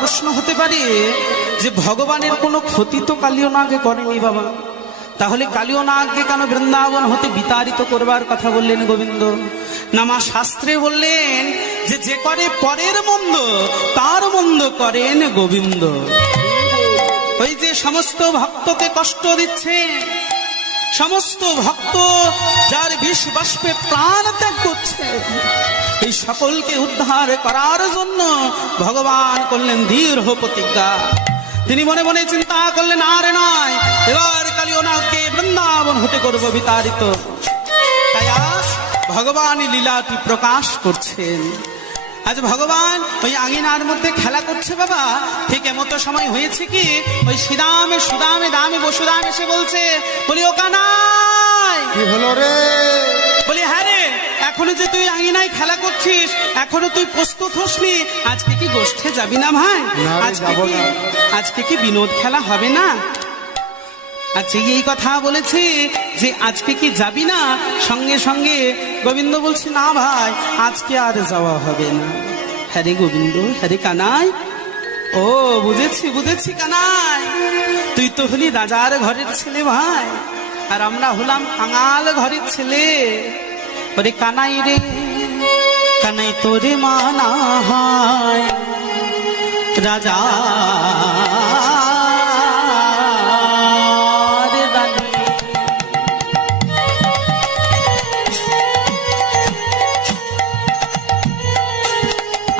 প্রশ্ন হতে পারে যে ভগবানের কোনো ক্ষতি তো কালীয় নাগে করেনি বাবা, তাহলে কালীয় নাগকে কেন বৃন্দাবন হতে বিতাড়িত করবার কথা বললেন গোবিন্দ? না, মা শাস্ত্রে বললেন যে যে করে পরের মন্দ তার মন্দ করেন গোবিন্দ। ওই যে সমস্ত ভক্তকে কষ্ট দিচ্ছে, সমস্ত ভক্ত যার বিষ বাষ্পে প্রাণ ত্যাগ করছে, এই সকলকে উদ্ধার করার জন্য ভগবান করলেন দৃঢ় প্রতিজ্ঞা। তিনি মনে মনে চিন্তা করলেন, আর নয়, এবার কালীয় নাগকে বৃন্দাবন হতে করব বিতাড়িত। তাই আজ ভগবান লীলাটি প্রকাশ করছেন। আজ ভগবান ওই আঙিনার মধ্যে খেলা করছে বাবা। ঠিক এমতো সময় হয়েছে কি ওই সুদামে দামে বসুদাম এসে বলছে, বলি ও কানাই, কি হলো রে? বলি হ্যাঁ রে, এখনো যে তুই আঙিনায় খেলা করছিস, এখনো তুই প্রস্তুত হসনি, আজকে কি গোষ্ঠে যাবি না ভাই? আজকে কি বিনোদ খেলা হবে না? আচ্ছা, এই কথা বলেছে যে আজকে কি যাবি না? সঙ্গে সঙ্গে গোবিন্দ বলছে, না ভাই, আজকে আর যাওয়া হবে না। হ্যাঁ রে গোবিন্দ, হ্যাঁ রে কানাই, ও বুঝেছি কানাই, তুই তো হলি রাজার ঘরের ছেলে ভাই, আর আমরা হলাম কাঙাল ঘরের ছেলে। ওরে কানাই রে কানাই, তোরে মানা হয় রাজা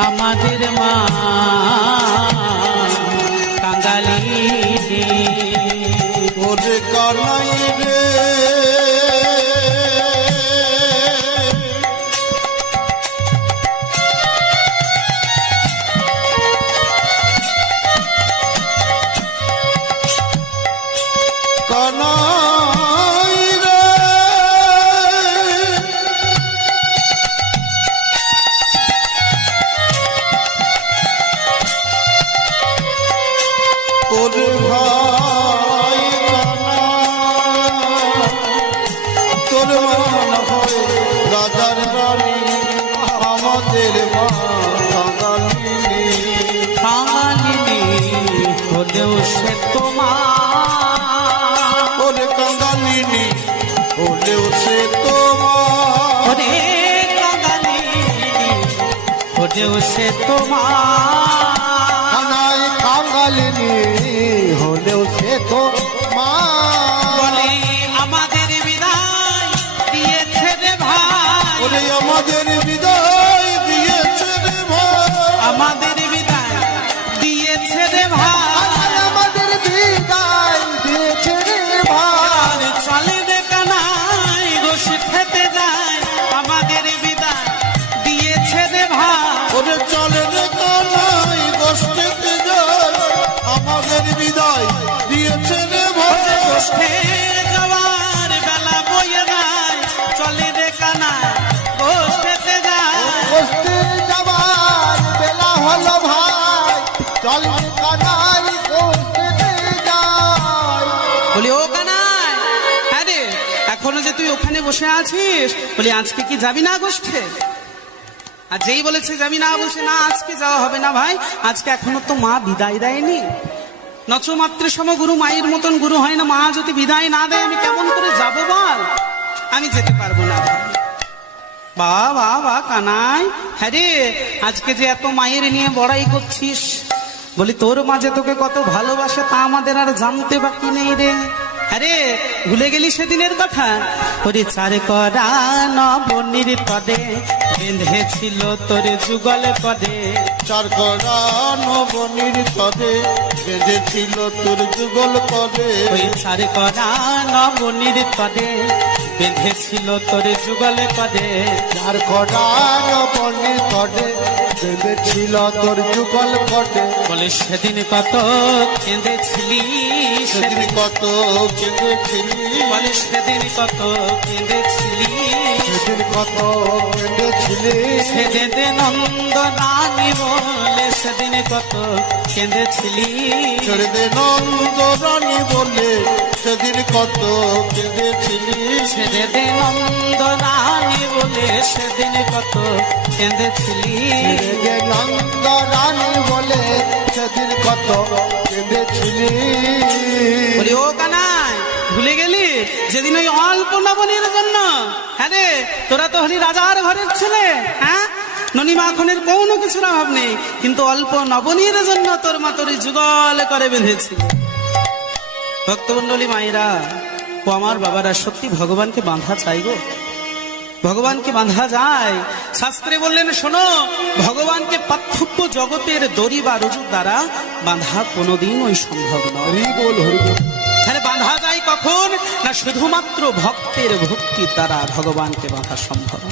আমাদের মা কাঙালি। ওরে কানাই রে, কানাই রে, ওরে ভাই কানা, তোর মান হয় রাজার রানী, আমাদের মা কাঙালিনী। কাঙালিনী হলেও সে তোমার, ওরে কাঙালিনী হলেও সে তোমার, ওরে কাঙালিনী হলেও সে তোমার। কানাই কাঙালিনী হলেও সে তোমার। বলে আমাদের বিদায় দিয়েছে রে ভাই, ওরে আমাদের বিদায় দিয়েছে রে ভাই, আমাদের বিদায় দিয়েছে রে ভাই, আমাদের বিদায় দিয়েছে রে ভাই। আর চলে রে কানাই গোষ্ঠে খেতে যায়, আমাদের বিদায় দিয়েছে রে ভাই। ওরে চলে রে কানাই গোষ্ঠীতে যায়, আমাদের বিদায় দিয়েছে রে ভাই। গোষ্ঠে যাওয়ার বেলা বয়ে যায়, চলে রে কানাই গোষ্ঠেতে যায়। গোষ্ঠী যাবার বেলা হলো ভাই, চল রে কানাই গোষ্ঠীতে যায়। বলি ও কানাই, হ্যাঁ রে, এখনো যে তুই ওখানে বসে আছিস, বলি আজকে কি যাবি না গোষ্ঠে? আর যেই বলেছে যাবি না, বলছে না আজকে যাওয়া হবে না ভাই, আজকে এখনো তো মা বিদায় দেয়নি। নচমাত্র সম গুরু, মায়ের মতন গুরু হয় না, মা যদি বিদায় না দেয় আমি কেমন করে যাব বল? আমি যেতে পারবো না ভাই। বা কানাই, হ্যাঁ রে, আজকে যে এত মায়ের নিয়ে বড়াই করছিস, বলি তোর মাঝে তোকে কত ভালোবাসে তা আমাদের আর জানতে বাকি নেই রে। আরে ভুলে গেলি সেদিনের কথা? ওরে চার করা নবনীর তদে বেঁধেছিল তোর যুগল পদে, চার করা নবনীর তদে বেঁধেছিল তোর যুগল পদে। ওই চার করা নবনীর তদে বেঁধেছিল তোর যুগল পদে, চার করা নবনীর তদে বেঁধেছিল তোর যুগল পদে। বলে সেদিন কত কেঁদেছিলি, সেদিন কত কেঁদেছিলি, বলে সেদিন কত কেঁদেছিলি, সেদিন কত কেঁদেছিলি, সেদিন নন্দনানি বলে সেদিন কত কেঁদেছিলি, সেদিন নন্দরানী বলে সেদিন কত কেঁদেছিলি, সেদিন নন্দনানি বলে সেদিন কত কেঁদেছিলি, সেদিন নন্দরানী বলে সেদিন কত কেঁদেছিলে। বলি ও কানাই, ভুলে গেলি যেদিন ওই অল্প নবনীর জন্য, হ্যাঁ রে, তোরা তো হলি রাজার ঘরের ছেলে, হ্যাঁ, ননি মাখনের কোনো কিছুর অভাব নেই, কিন্তু অল্প নবনীর জন্য তোর মা তোর যুগল করে বেঁধেছি। ভক্তমন্ডলী মায়েরা ও আমার বাবারা, সত্যি ভগবানকে বাঁধা চাই গো, ভগবানকে বাঁধা যায়। শাস্ত্রে বললেন শোনো, ভগবানকে পার্থক্য জগতের দড়ি বা রুজুর দ্বারা বাঁধা কোনোদিন ওই সম্ভব নয়। হরি বল, হরি বল। তাহলে বাঁধা যায় কখন? না শুধুমাত্র ভক্তের ভক্তির দ্বারা ভগবানকে বাঁধা সম্ভব।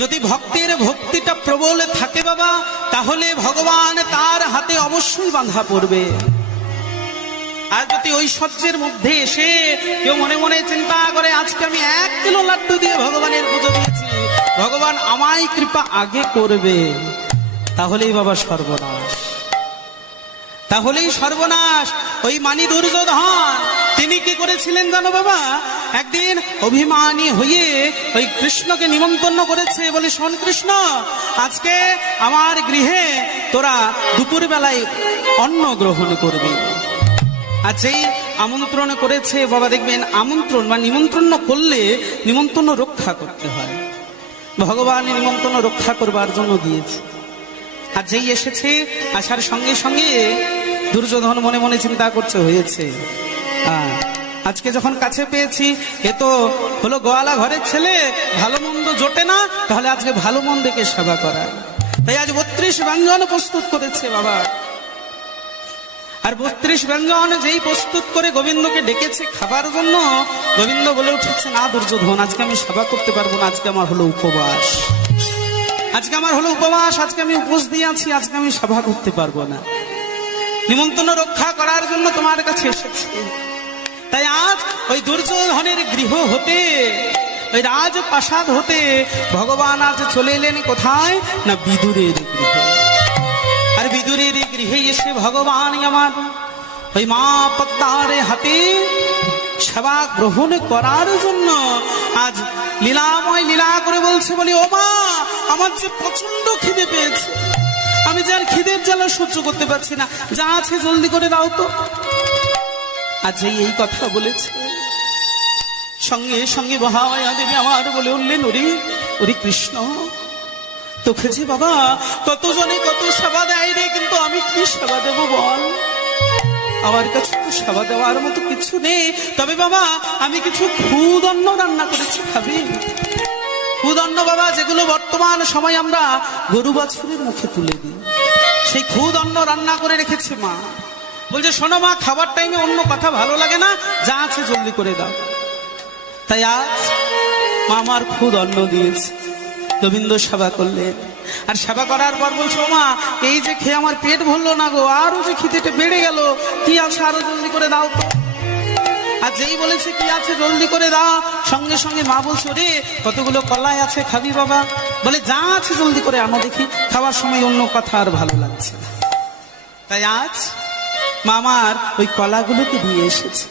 যদি ভক্তের ভক্তিটা প্রবল থাকে বাবা, তাহলে ভগবান তার হাতে অবশ্যই বাঁধা পড়বে। আর যদি ঐশ্বর্যের মধ্যে এসে কেউ মনে মনে চিন্তা করে আজকে আমি 1 কিলো লাড্ডু দিয়ে ভগবানের পুজো দিয়েছি, ভগবান আমায় কৃপা আগে করবে, তাহলেই বাবা সর্বনাশ, তাহলেই সর্বনাশ। ওই মানি দুর্যোধন তিনি কি করেছিলেন জানো বাবা? একদিন অভিমানী হয়ে ওই কৃষ্ণকে নিমন্ত্রণ করেছে, বলে শোন কৃষ্ণ, আজকে আমার গৃহে তোরা দুপুর বেলায় অন্ন গ্রহণ করবি। আর যেই আমন্ত্রণ করেছে বাবা, দেখবেন আমন্ত্রণ বা নিমন্ত্রণ করলে নিমন্ত্রণ রক্ষা করতে হয়। ভগবান নিমন্ত্রণ রক্ষা করবার জন্য দিয়েছে। আর যেই এসেছে, আসার সঙ্গে সঙ্গে দুর্যোধন মনে মনে চিন্তা করছে, হয়েছে আজকে যখন কাছে পেয়েছি, এ তো হলো গোয়ালা ঘরের ছেলে, ভালো মন্দ জোটে না, তাহলে আজকে ভালো মন্দকে সেবা করা। তাই আজ 32 ব্যঞ্জন প্রস্তুত করেছে বাবা। আর 32 ব্যঞ্জন যেই প্রস্তুত করে গোবিন্দকে ডেকেছে খাবার জন্য, গোবিন্দ বলে উঠেছে, না দুর্যোধন, আজকে আমি সেবা করতে পারবো না, আজকে আমার হলো উপবাস, আজকে আমার হলো উপবাস, আজকে আমি উপোস দিয়ে আছি, আজকে আমি সভা করতে পারবো না। নিমন্ত্রণ রক্ষা করার জন্য তোমার কাছে এসেছি। তাই আজ ওই দুর্যোধনের গৃহ হতে, ওই রাজপ্রাসাদ হতে ভগবান আজ চলে এলেন কোথায়? না বিদুরের গৃহে। আর বিদুরের গৃহে এসে ভগবান আমার ওই মা পদ্মার হাতে সেবা গ্রহণ করার জন্য আজ লীলাময় লীলা করে বলছে, বলি ও মা, আমার যে প্রচন্ড খিদে পেয়েছে, আমি যে আর খিদের জ্বালা সহ্য করতে পারছি না, যা আছে জলদি করে দাও তো। আজ এই কথা বলেছে, সঙ্গে সঙ্গে মহামায়া দেবী আমার বলে উঠলেন, ওরে কৃষ্ণ, তোকে যে বাবা কতজনে কত সেবা দেয় রে, কিন্তু আমি কি সেবা দেবো বল? আমার কাছে তো সেবা দেওয়ার মতো কিছু নেই। তবে বাবা আমি কিছু ক্ষুদন্ন রান্না করেছি, খাবি? ক্ষুদন্ন বাবা, যেগুলো বর্তমান সময় আমরা গরু বাছুরের মুখে তুলে দিই, সেই ক্ষুদন্ন রান্না করে রেখেছে মা। বলছে শোনো মা, খাবার টাইমে অন্য কথা ভালো লাগে না, যা আছে জলদি করে দাও। তাই আজ মা আমার ক্ষুদন্ন দিয়েছে, গোবিন্দ সেবা করলেন। আর সেবা করার পর বলছো, মা এই যে খেয়ে আমার পেট ভরলো না গো, আরো যে খিদেটা বেড়ে গেল, কি আছে আরো জলদি করে দাও তো। আর যেই বলেছে কি আছে জলদি করে দাও, সঙ্গে সঙ্গে মা বলছো, রে কতগুলো কলাই আছে, খাবি বাবা? বলে যা আছে জলদি করে আনো দেখি, খাওয়ার সময় অন্য কথা আর ভালো লাগছে না। তাই আজ মামার ওই কলাগুলোকে দিয়ে এসেছে।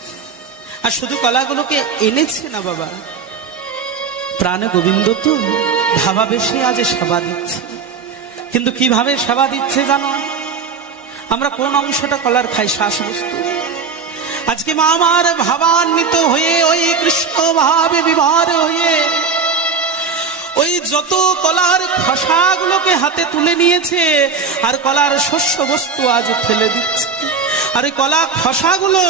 আর শুধু কলাগুলোকে এনেছে না বাবা, প্রাণ গোবিন্দ তো ভাবাবেশে আজ সেবা দিচ্ছে। কিন্তু কিভাবে সেবা দিচ্ছে জানো? আমরা কোন অংশটা কলার খাই? শ্বাসবস্তু। আজকে মা আমার ভাবান্বিত হয়ে ওই কৃষ্ণ ভাবে বিভার হয়ে ওই যত কলার খসাগুলোকে হাতে তুলে নিয়েছে, আর কলার শস্য বস্তু আজ ফেলে দিচ্ছে, আর এই কলা খসাগুলো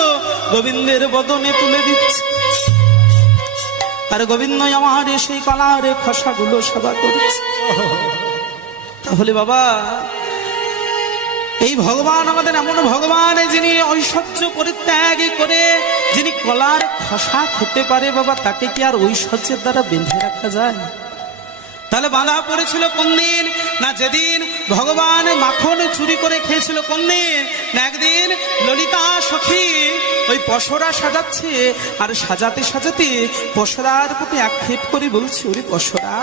গোবিন্দের বদনে তুলে দিচ্ছে। আর গোবিন্দ আমার সেই কলার খসাগুলো সেবা করছে। তাহলে বাবা এই ভগবান আমাদের এমন ভগবান, যিনি ঐশ্বর্য পরিত্যাগ করে যিনি কলার খসা খেতে পারে বাবা, তাকে কি আর ঐশ্বর্যের দ্বারা বেঁধে রাখা যায়? তাহলে বাঁধা পড়েছিল কোন দিন? না যেদিন ভগবান মাখন চুরি করে খেয়েছিল। কোন দিন? না একদিন ললিতা সখী ওই পসরা সাজাচ্ছে, আর সাজাতে সাজাতে পসরার প্রতি আক্ষেপ করে বলছে, ওরে পসরা,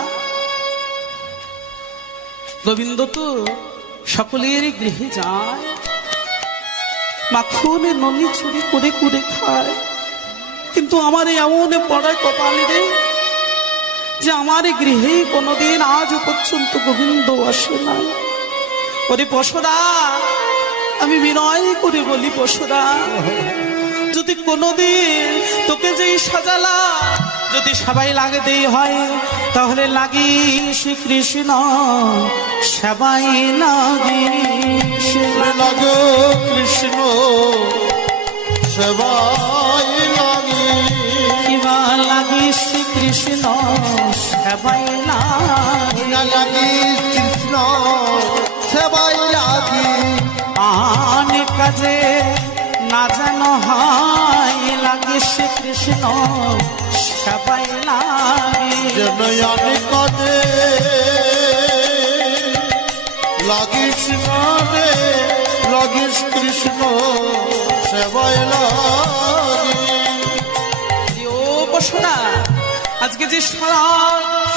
গোবিন্দ তো সকলের গৃহে যায়, মাখনে ননি চুরি করে করে খায়, কিন্তু আমার এমন পড়ায় কপালে রে যে আমার গৃহেই কোনোদিন আজ পর্যন্ত গোবিন্দ আসে নাই। ওরে পশুরা, আমি বিনয় করে বলি পশুরা, যদি কোনোদিন তোকে যেই সাজালা যদি সবাই লাগতেই হয়, তাহলে লাগি শ্রীকৃষ্ণ সবাই লাগিস। লাগে কৃষ্ণ সেবাই লাগে, কিবা লাগি শ্রীকৃষ্ণ সবাই লাগে, লাগে কৃষ্ণ সেবাই লাগে। আন কাজে না জানো হয়, লাগে শ্রীকৃষ্ণ সবাই লাগে। যেন আমি কাজে লাগিস না রে, লাগিস কৃষ্ণ সেবাই লাগে। ও বসনা, আজকে যে সারা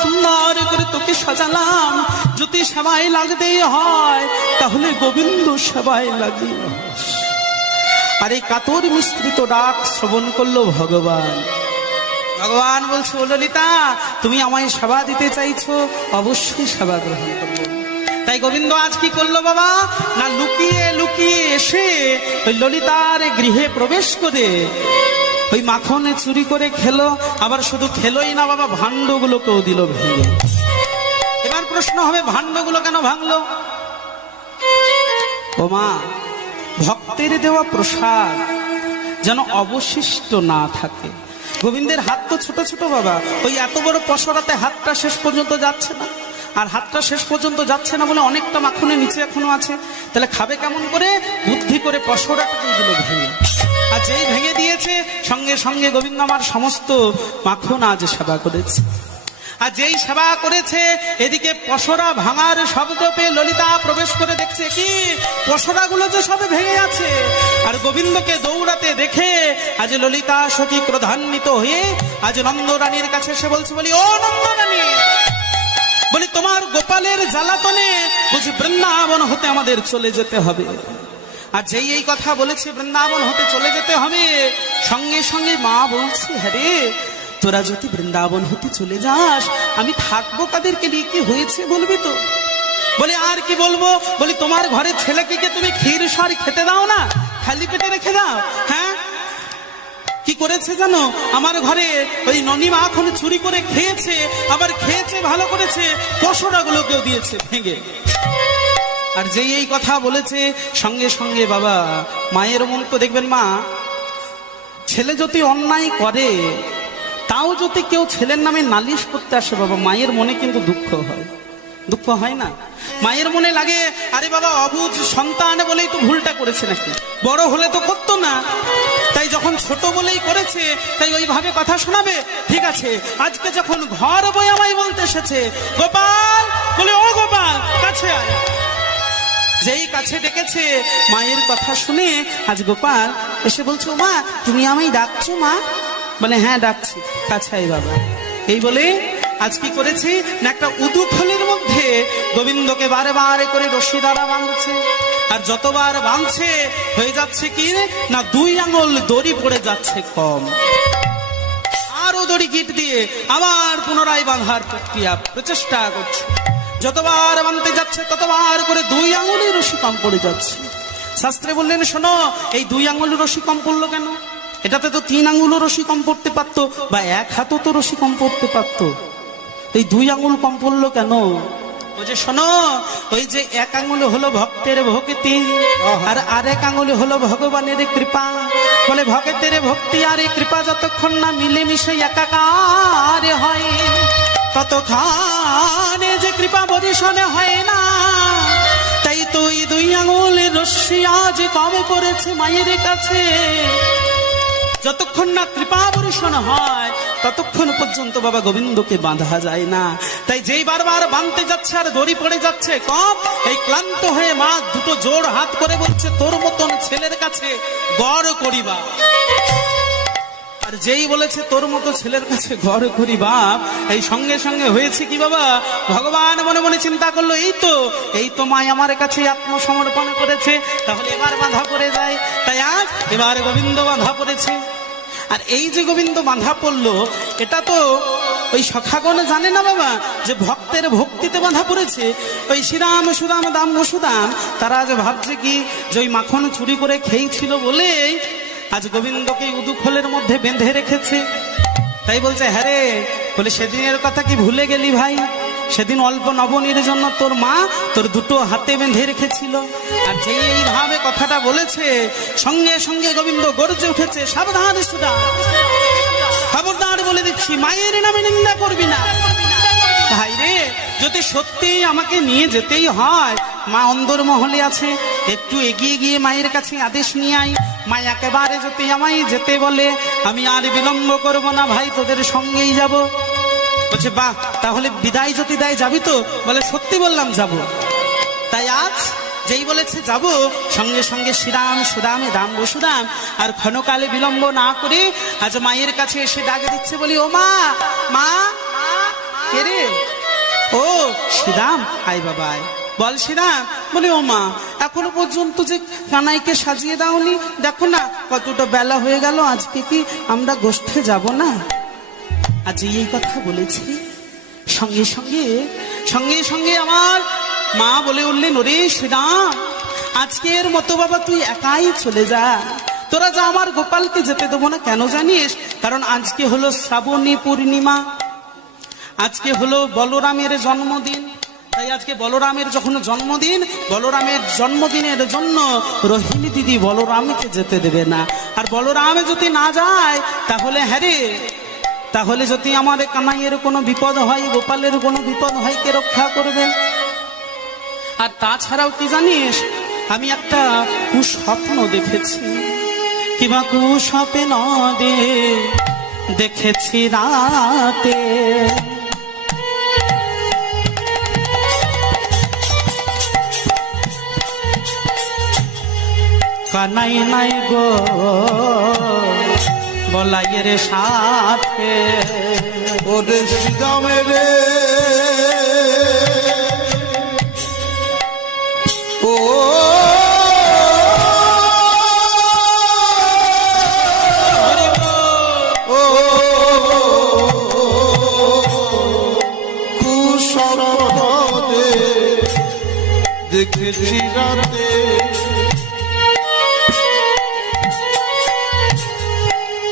সুন্দর করে তোকে সাজালাম, যদি সবাই লাগতেই হয়, তাহলে গোবিন্দ সবাই লাগে। আর এই কাতর মিশ্রিত ডাক শ্রবণ করলো ভগবান। ভগবান বলছে, ও ললিতা, তুমি আমায় সেবা দিতে চাইছো, অবশ্যই সেবা গ্রহণ করবো। তাই গোবিন্দ আজ কি করলো বাবা, না লুকিয়ে লুকিয়ে এসে ওই ললিতার গৃহে প্রবেশ করে ওই মাখনে চুরি করে খেলো। আবার শুধু খেলোই না বাবা, ভাণ্ডগুলোকেও দিল ভেঙে। এবার প্রশ্ন হবে, ভাণ্ডগুলো কেন ভাঙলো? ও মা, ভক্তের দেওয়া প্রসাদ যেন অবশিষ্ট না থাকে। গোবিন্দের হাত তো ছোট ছোট বাবা, ওই এত বড় পসরাতে হাতটা শেষ পর্যন্ত যাচ্ছে না। আর হাতটা শেষ পর্যন্ত যাচ্ছে না বলে অনেকটা মাখনের নিচে এখনো আছে। তাহলে খাবে কেমন করে? বুদ্ধি করে পসরাটাকে দিল ভেঙে। আর যেই ভেঙে দিয়েছে, সঙ্গে সঙ্গে গোবিন্দ আমার সমস্ত মাখন আজ সেবা করেছে। আর যেই সেবা করেছে, এদিকে পসরা ভাঙার শব্দ পেয়ে ললিতা প্রবেশ করে দেখছে, কি পসরাগুলো যে সবে ভেঙে আছে। আর গোবিন্দকে দৌড়াতে দেখে আজ ললিতা সখী ক্রোধান্বিত হয়ে আজ নন্দরানীর কাছে এসে বলছে, বলি ও নন্দরানী, বলি তোমার গোপালের জ্বালাতনে বুঝি বৃন্দাবন হতে আমাদের চলে যেতে হবে। আর যেই এই কথা বলেছে বৃন্দাবন হতে চলে যেতে হবে, সঙ্গে সঙ্গে মা বলছে, হ্যাঁ রে, তোরা যদি বৃন্দাবন হতে চলে যাস, আমি থাকবো কাদেরকে নিয়ে? কি হয়েছে বলবি তো? বলে আর কি বলবো, বলি তোমার ঘরের ছেলেকে তুমি ক্ষীর সর খেতে দাও না, খালি পেটে রেখে দাও? হ্যাঁ, কি করেছে জানো? আমার ঘরে ওই ননিমা এখন চুরি করে খেয়েছে, আবার খেয়েছে ভালো করেছে, পসরাগুলোকেও দিয়েছে ভেঙে। আর যেই এই কথা বলেছে, সঙ্গে সঙ্গে বাবা মায়ের মন তো দেখবেন মা, ছেলে যদি অন্যায় করে তাও যদি কেউ ছেলের নামে নালিশ করতে আসে বাবা, মায়ের মনে কিন্তু দুঃখ হয়। দুঃখ হয় না? মায়ের মনে লাগে, আরে বাবা অবুঝ সন্তান বলেই তো ভুলটা করেছে, নাকি বড় হলে তো করতো না। তাই যখন ছোট বলেই করেছে, তাই ওইভাবে কথা শোনাবে। ঠিক আছে, আজকে যখন ঘর বই আমায় বলতে এসেছে, গোপাল, বলে ও গোপাল কাছে আয়। যেই কাছে ডেকেছে, মায়ের কথা শুনে আজ গোপাল এসে বলছে, মা তুমি আমায় ডাকছো? মা বলে হ্যাঁ ডাকছি, কাছে আয় বাবা। এই বলে আজ কি করেছে না, একটা উদু থলির মধ্যে গোবিন্দকে বারে বারে করে রশি দ্বারা বাঁধছে। আর যতবার বাঁধছে হয়ে যাচ্ছে কি না, 2 আঙুল দড়ি পড়ে যাচ্ছে কম। আরো দড়ি গিট দিয়ে আবার পুনরায় বাঁধার প্রচেষ্টা করছে। যতবার বাঁধতে যাচ্ছে ততবার করে 2 আঙুলের রশি কম পড়ে যাচ্ছে। শাস্ত্রে বললেন, শোনো, এই 2 আঙুলের রশি কম পড়লো কেন? এটাতে তো 3 আঙুলও রশি কম পড়তে পারতো, বা 1 হাতও তো রশি কম পড়তে পারতো। এই 2 আঙুল কম পড়লো কেন? ও যে শোনো, ওই যে 1 আঙুল হলো ভক্তের ভক্তি, আর আরেক আঙুল হলো ভগবানের কৃপা। বলে ভক্তের ভক্তি আর এই কৃপা যতক্ষণ না মিলেমিশে একাকার হয়, ততক্ষণে যে কৃপা বরিশনে হয় না। তাই তো এই 2 আঙুলের রশ্মি আজ কম করেছে মায়ের কাছে। যতক্ষণ না কৃপা বর্ষণ হয়, ততক্ষণ পর্যন্ত বাবা গোবিন্দকে বাঁধা যায় না। তাই যেই বারবার বাঁধতে যাচ্ছে আর দড়ি পড়ে যাচ্ছে কম, এই ক্লান্ত হয়ে মা দুটো জোড় হাত করে বলছে, তোর মতন ছেলের কাছে গড় করিবা। আর যেই বলেছে তোর মতো ছেলের কাছে গড় করি বাপ, এই সঙ্গে সঙ্গে হয়েছে কি বাবা, ভগবান মনে মনে চিন্তা করলো, এই তো মা আমার কাছে আত্মসমর্পণ করেছে, তাহলে এবার বাঁধা পড়ে যায়। তাই আজ এবার গোবিন্দ বাঁধা পড়েছে। আর এই যে গোবিন্দ বাঁধা পড়লো, এটা তো ওই সখাগণ জানে না বাবা যে ভক্তের ভক্তিতে বাঁধা পড়েছে ওই শ্রীরাম সুদাম দাম বসুদাম, তারা আজ ভাবছে কি যে ওই মাখন চুরি করে খেয়েছিল বলেই আজ গোবিন্দকে উদুখোলের মধ্যে বেঁধে রেখেছে। তাই বলছে হ্যাঁ রে, বলে সেদিনের কথা কি ভুলে গেলি ভাই? সেদিন অল্প নবনীর জন্য তোর মা তোর দুটো হাতে বেঁধে রেখেছিল। আর যেই এইভাবে কথাটা বলেছে সঙ্গে সঙ্গে গোবিন্দ গর্জে উঠেছে, সাবধান সুদা, খবরদার বলে দিচ্ছি মায়ের নামে নিন্দা করবি না। ভাই রে, যদি সত্যি আমাকে নিয়ে যেতেই হয়, মা অন্দর মহলে আছে, একটু এগিয়ে গিয়ে মায়ের কাছে আদেশ নিয়ে আই। মা একেবারে যদি আমায় যেতে বলে আমি আর বিলম্ব করব না ভাই, তোদের সঙ্গেই যাব। বলছে বাহ, তাহলে বিদায় যদি দেয় যাবি তো? বলে সত্যি বললাম যাব। তাই আজ যেই বলেছে যাব, সঙ্গে সঙ্গে শ্রীরাম সুদামে দাম বসুদাম আর ক্ষণকালে বিলম্ব না করে আজ মায়ের কাছে এসে ডাক দিচ্ছে। বলি ও মা, মা কে রে? ও শ্রীরাম, আয় বাবা আয়। বল শ্রীরাম। বলি ও মা, এখনো পর্যন্ত যে কানাইকে সাজিয়ে দাওনি, দেখো না কতটা বেলা হয়ে গেল, আজকে কি আমরা গোষ্ঠে যাব না? আজ এই কথা বলেছি, সঙ্গে সঙ্গে সঙ্গে সঙ্গে আমার মা বলে উঠলেন, ওরে শ্রীরাম, আজকের মতো বাবা তুই একাই চলে যা, তোরা যা, আমার গোপালকে যেতে দেবো না। কেন জানিস? কারণ আজকে হলো শ্রাবণী পূর্ণিমা, আজকে হলো বলরামের জন্মদিন। তাই আজকে বলরামের যখন জন্মদিন, বলরামের জন্মদিনের জন্য রোহিণী দিদি বলরামকে যেতে দেবে না। আর বলরামে যদি না যায় তাহলে হ্যাঁ রে, তাহলে যদি আমাদের কানাইয়ের কোনো বিপদ হয়, গোপালের কোনো বিপদ হয়, কে রক্ষা করবে? আর তাছাড়াও কি জানিস, আমি একটা কুস্বপ্ন দেখেছি। কিবা কুস্বপ্ন দেখেছি রাতে, কানাই নাই গো বলাইয়ের সাথে। ওরে শ্রীরামে রে, ও কুস্বপ্নে দেখেছি রাতে,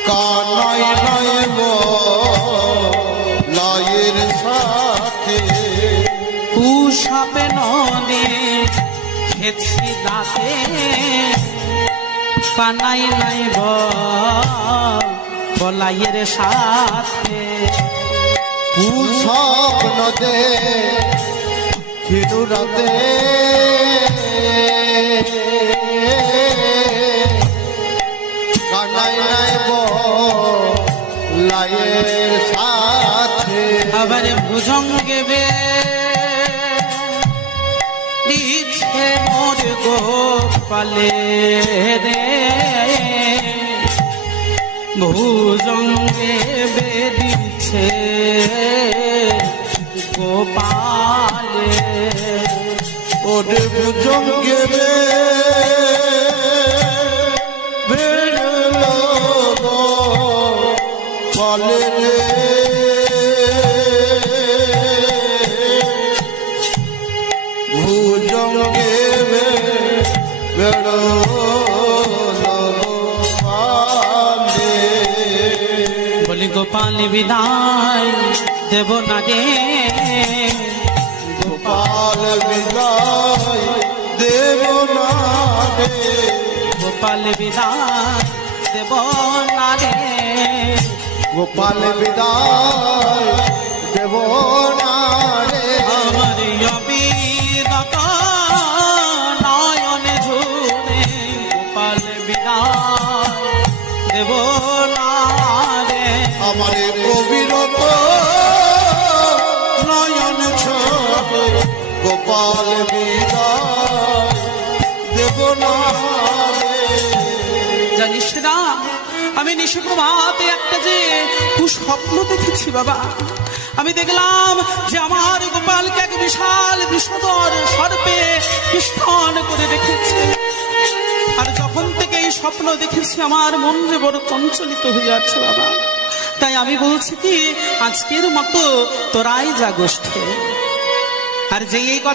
কানাই নাই লাইয়ের সাথে। কুস্বপ্ন দেখেছি রাতে, কানাই নাই বলাইয়ের সাথে। কুস্বপ্ন দেখিনু রাতে, কানাই নাই লাইয়ের সাথে। আবার ভুজঙ্গে বে দিচ্ছে মোর গোপালে রে, ভুজঙ্গে বে দিচ্ছে গোপালে। ওরে ভুজঙ্গে রে বেড়লো গোপালে রে, ভুজঙ্গে বেড়লো গোপালে। বলি গোপাল বিদায় দেব না রে, গোপাল বিদায় দেব না রে, গোপাল বিদায় দেব না রে, গোপাল বিদায় দেব না রে। আমার অবিরত নয়ন ঝুরে গোপাল বিদায় দেব না রে, আমার অবিরত নয়ন ঝরে গোপাল বিদায় দেব না রে। জানিস না, আমি নিশিপ্রভাতে একটা যে কুস্বপ্ন দেখেছি বাবা। আমি দেখলাম যে আমার গোপালকে এক বিশাল বিষধর সর্পে পিষ্টন করে রেখেছে। আর যখন থেকে এই স্বপ্ন দেখেছি আমার মন যে বড় চঞ্চলিত হয়ে যাচ্ছে বাবা। তাই আমি বলছি কি আজকের মতো তোরাই যা গোষ্ঠে। আর যে এই কথা